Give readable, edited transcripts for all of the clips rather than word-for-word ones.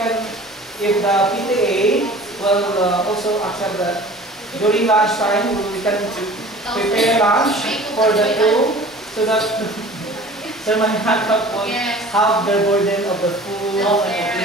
can, if the PTA will also accept that during lunch time, we can prepare lunch for the two so that Sir Manhattan will have the burden of the food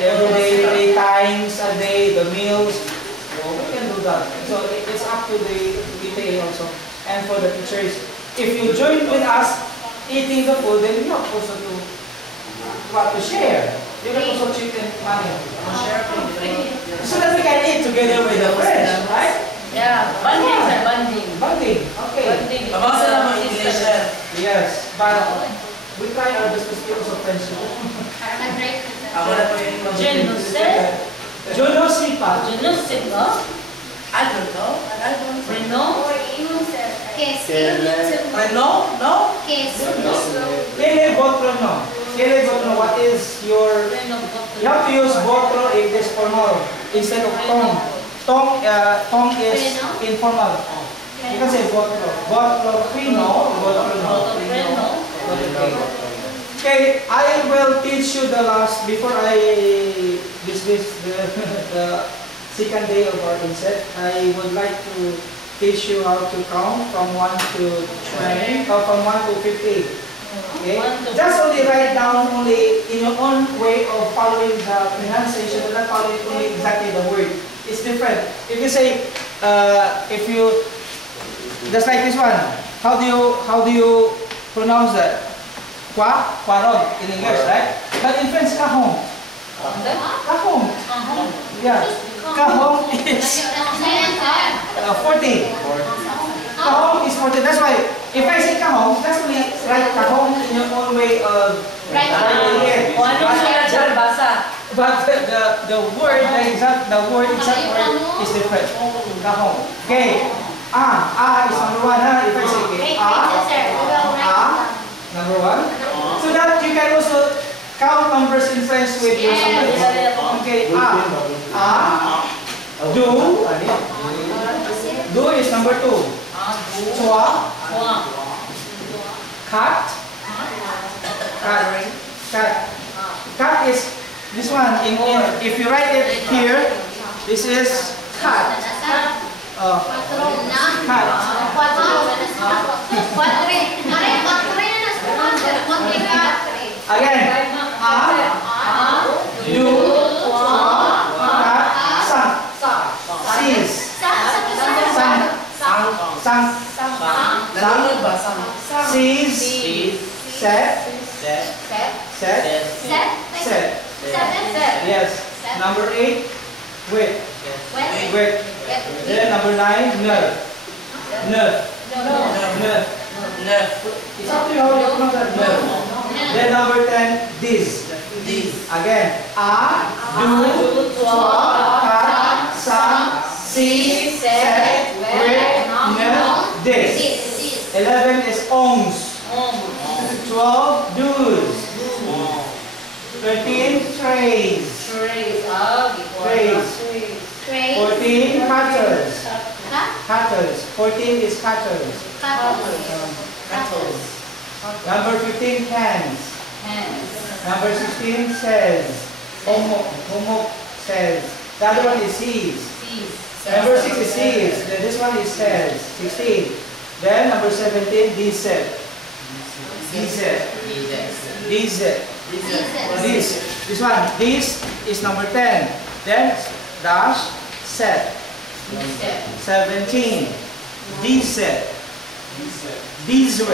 every day, 3 times a day, the meals. So we can do that. So it's up to the PTA also. And for the teachers, if you join with us eating the food, then you have also to share. You can also chicken money. So that we can eat together with the friends, right? Yeah, bonding, sir, bonding. Bonding, okay. Bonding. Yes, but we try our best to speak also French. Je ne sais. Je ne sais pas. Je ne sais pas. I don't know. Renault. Renault? No? Quel est votre nom? Quel est votre nom? What is your... You have to use votre if it is formal instead of ton. Ton is informal. You can say votre. Votre primo. Okay, I will teach you the last, before I dismiss the second day of our inset, I would like to teach you how to count from 1 to 20, or from 1 to 50. Okay? Just only write down only in your own way of following the pronunciation, not following only exactly the word. It's different. If you say, if you, just like this one, how do you pronounce that? Quaron in English, right? But in French, cajon. Cajon. Yeah. Cajon is 40. Cajon is 40. That's why, if I say cajon, that's only write cajon in your own way of writing it. But the word exact word is different. Cajon. Okay. Is number 1. If I say number 1. So that you can also count numbers in French with your somebody. Okay. Do is number 2. Trois. Cat. Cat is this one. If you write it here, this is cat. Again, Yes. Number 8, wait. Then number 9, neuf. It's up to you how you pronounce that. Then number 10, this. Again, deux, trois, quatre, cinq, six, sept, huit, neuf, 10. 11 is onze. 12, douze. 13, trays. 14, cutters. 14 is cutters. Number 15, cans. Number 16, says. Homo says. The other one is sees. Number 6 is sees. Then this one is says. 16. Then number 17, diesel. This one. This is number 10. Then dash set. 17. Diesel. Diesel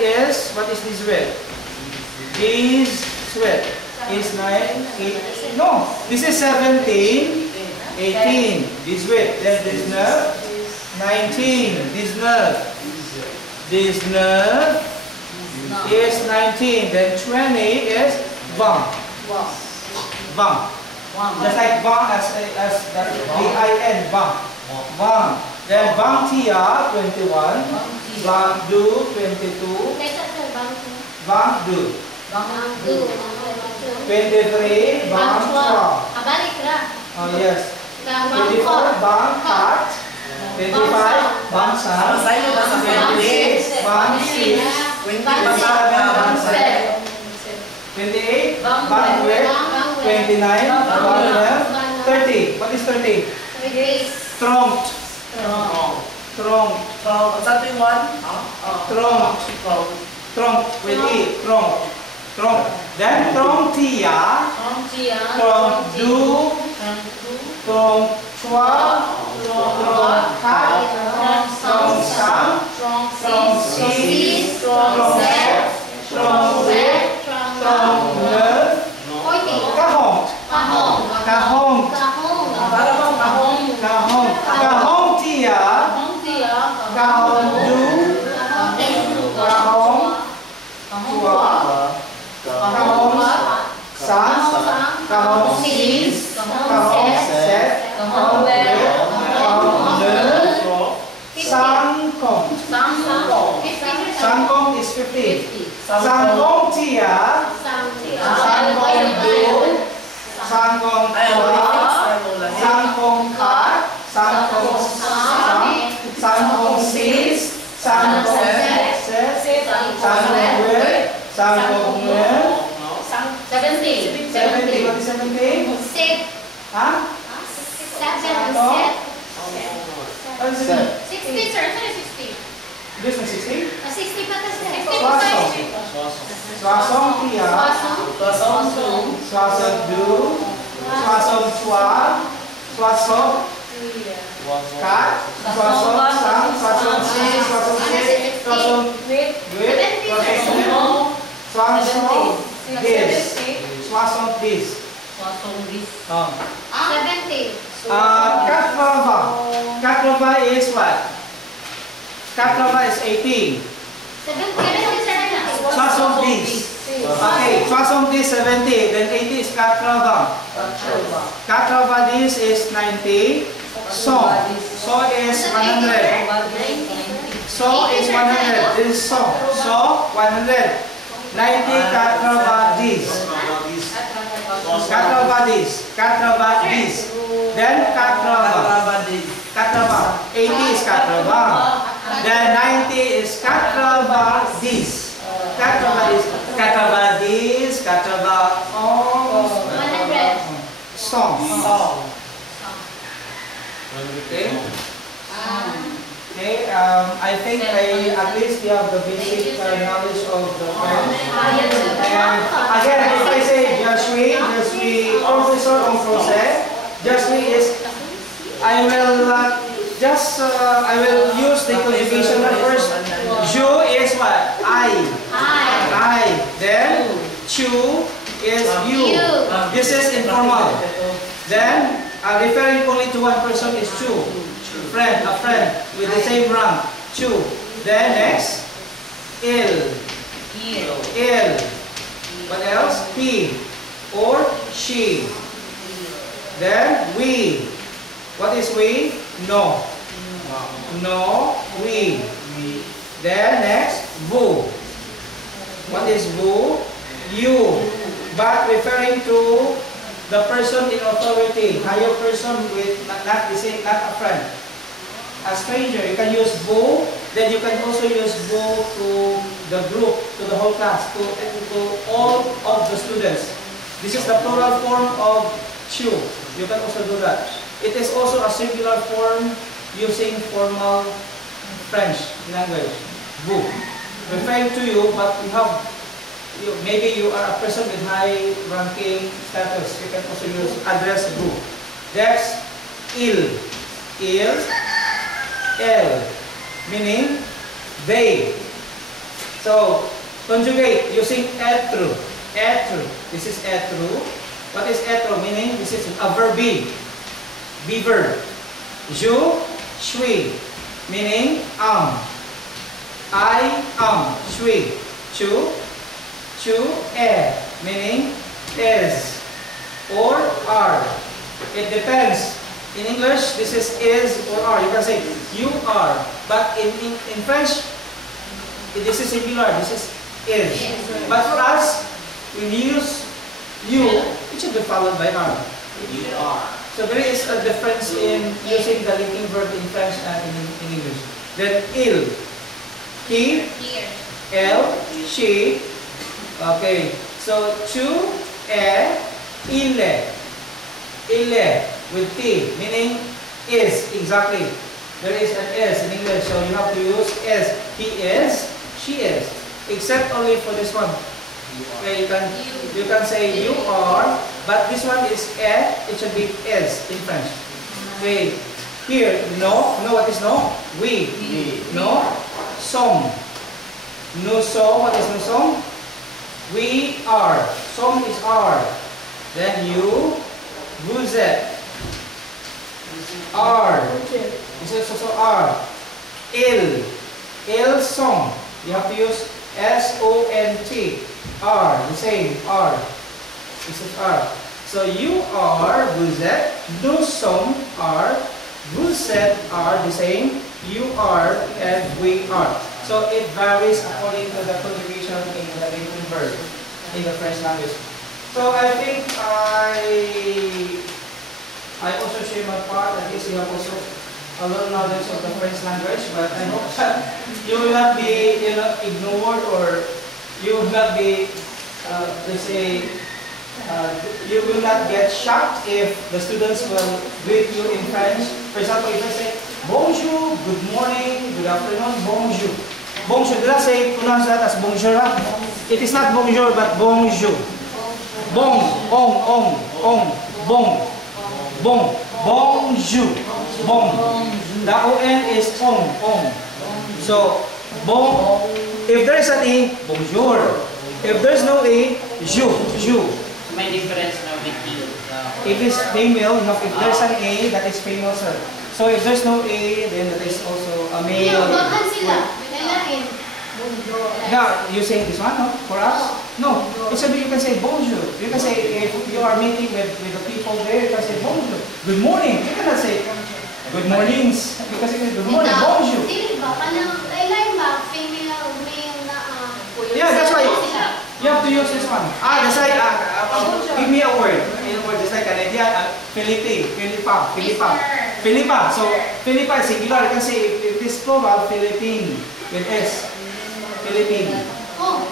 is, what is diesel? Diesel is 9, 8, no. This is 17, 18. Diesel. Then this nerve, 19. This nerve is 19. Then 20 is vang. Just like vang as the V-I-N, vang. Then vang tia, 21. Vang du, 22. Vang du. 23, vang trois. Oh yes. 24, vang quatre. 25, vang cinq. 26, vang six. 27, vang seven. 28, vang huit. 29. Banel. 30. What is 30? Tronc. Tronc. What's that thing one? Tronc. Tronc with E. Tronc. Tronc. Then troncia. Tronc-du. Tronc-trois. Tronc-quatre. Tronc-cinq. Tronc-six. Tronc-sept. Tronc-huit. Tronc-neuf. Quarante. Quarante. Para bang kahong? Quarante. Quarantia. Quarante-deux. Quarante-trois. Quarante-cinq. 46. 47. 48. 49. 50. 50 is 50. 50 70. What is 70? Huh? 60, sir. Sorry, 60. This one 60? 60 pa kasi. 60 62, 63, 64, 64, 65, 66, 67, 68, 70. 80 is what? 80 is 18. 70. Okay, 70 is 70, then 80 is 80. 80 is 90. So is 100. So is 100. This is so 100. 90 80. 80. Then 80. 80 is 80. Then 90 is 80. 100. Song. Okay. Okay. I think at least you have the basic knowledge of the French. And again, if I say je suis professeur en français, je suis is I will use the conjugation first. Je is what? I. Then tu is you. This is informal. Then referring only to one person is tu. A friend with the same rank. Tu. Then next, il. What else? He or she. Then we. What is we? No. We. Then next, vous. What is vous? You. But referring to the person in authority, higher person with not the same, not a friend. A stranger, you can use vous. Then you can also use vous to the group, to the whole class, to all of the students. This is the plural form of tu. You can also do that. It is also a singular form using formal French language. Vous. Referring to you, but maybe you are a person with high ranking status. You can also use address vous. That's il, elle, meaning they. So conjugate using être. This is être. What is être? Meaning this is a verb. Be verb. Je suis, meaning am. I am. Suis. Tu es, meaning is or are. It depends. In English, this is or are. You can say you are, but in French, this is singular. This is. But for us, when we use you, it should be followed by are. You are. So there is a difference in using the linking verb in French and in English. Then il, he, elle, she. Okay, so tu es Ille. Ille with T, meaning is, exactly. There is an is in English, so you have to use is. He is, she is. Except only for this one. Okay, you can say you are, but this one is it should be is in French. Okay, here, no, what is no? We. No, some. Nous sommes, what is nous sommes? We are. Some is are. Then you, vous êtes. Are. This is also are. Ils sont. You have to use S-O-N-T. Are. The same. Are. This is are. So you are, vous êtes. Nous sommes are. Vous êtes are the same. You are and we are. So it varies according to the conjugation in the main verb in the French language. So I think I also share my part. At least you have also a little knowledge of the French language. But I hope that you will not be ignored, or you will not be you will not get shocked if the students will greet you in French. For example, if I say bonjour, good morning, good afternoon, bonjour. Bonjour, did I say pronounce that as bonjour? It is not bonjour, but bonjour. Bon, bon, bonjour, bon. The on is on. So, bon, if there is an e, bonjour. If there is no e, jou. May difference na with you. If it's female, if there's an a, that is female, sir. So if there's no a, then that is also a male. Bakan sila. Lalaki. Now, you say this one, no? For us? No. It should be, you can say bonjour. You can say, if you are meeting with the people there, you can say bonjour. Good morning. You cannot say good mornings. You can say good morning, bonjour. Dili ba? Kanang, kailan ba? Female, male na, Yeah, that's why you have to use this one. That's like, give me a word. Just like Canadian, Philippa. So, Philippa is singular. You can say, if it is plural, Philippine. With S. Philippine. Oh,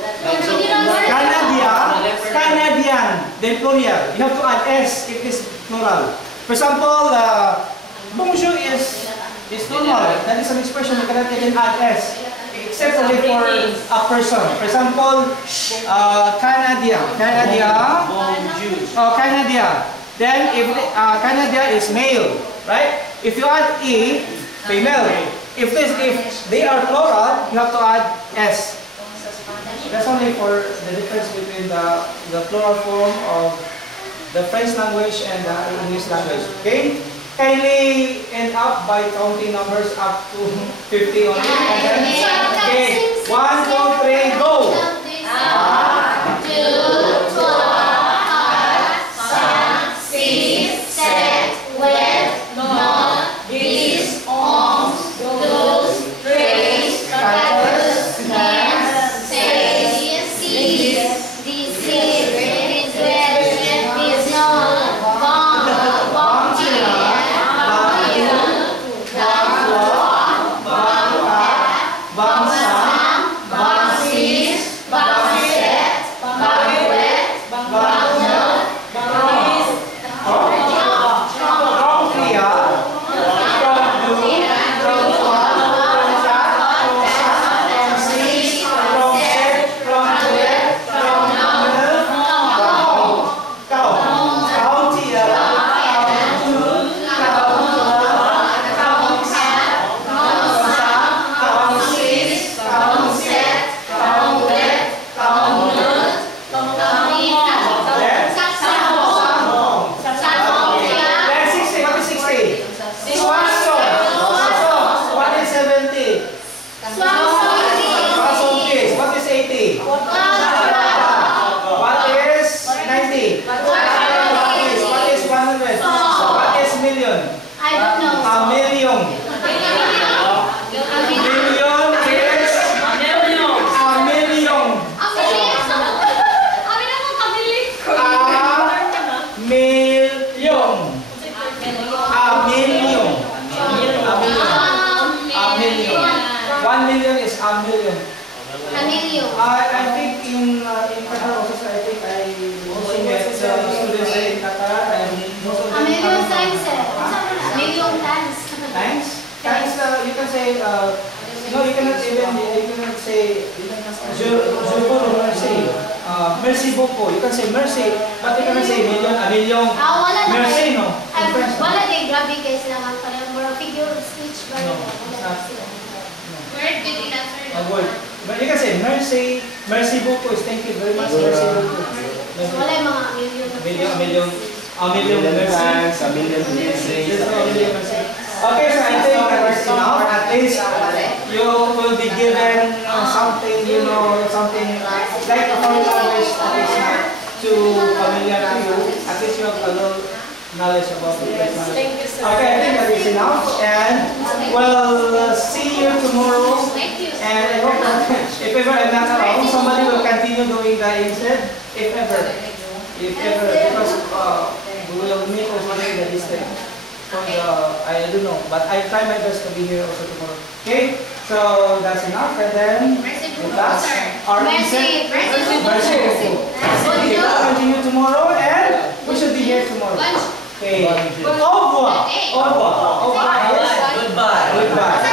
Canadian. Then plural. You have to add S if it is plural. For example, bonjour is normal. That is an expression you cannot even add S. Except only for a person. For example, Canada. Then if Canada is male, right? If you add E, female. If they are plural, you have to add S. That's only for the difference between the plural form of the French language and the English language. Okay? Kindly end up by counting numbers up to 50 only. And then, okay, 1, 2, 3, go! 1, 2, 3, 5, 6, 7, 8, 9, 10, 11, 12, 13, 14, 15, 16, 17, 18, 19, 1 million is a million. A million. I think in Canada also, I think I also met students saying say, no, you cannot say, je vous remercie. Merci beaucoup. You can say merci, but you cannot say a million. Wala na Merci, kayo. no? In French, no? Wala kayo, grabe guys naman. Parang more figure of speech ba? No, Wala it's not. sila. Word, did you answer A word. But you can say merci, merci beaucoup is thank you very much, merci beaucoup. So, wala yung mga million of A million merci. thanks, a million blessings. Yes, a million merci. Okay, so I think that is enough. At least you will be given something, you know, something like a foreign language that is not too familiar to you. At least you have a little knowledge about it. Thank you, sir. Okay, I think that is enough, and we'll see you tomorrow. Thank you. And I hope that if ever I'm not around, somebody will continue doing the instead. If ever, because we will meet over there the distance. From the, I don't know, but I try my best to be here also tomorrow. Okay, so that's enough, and then the last, our Merci. inset. Merci. Merci. Okay, we'll continue tomorrow, and we should be here tomorrow. Lunch. Okay. Au revoir. Au revoir. Au revoir. Goodbye. Goodbye.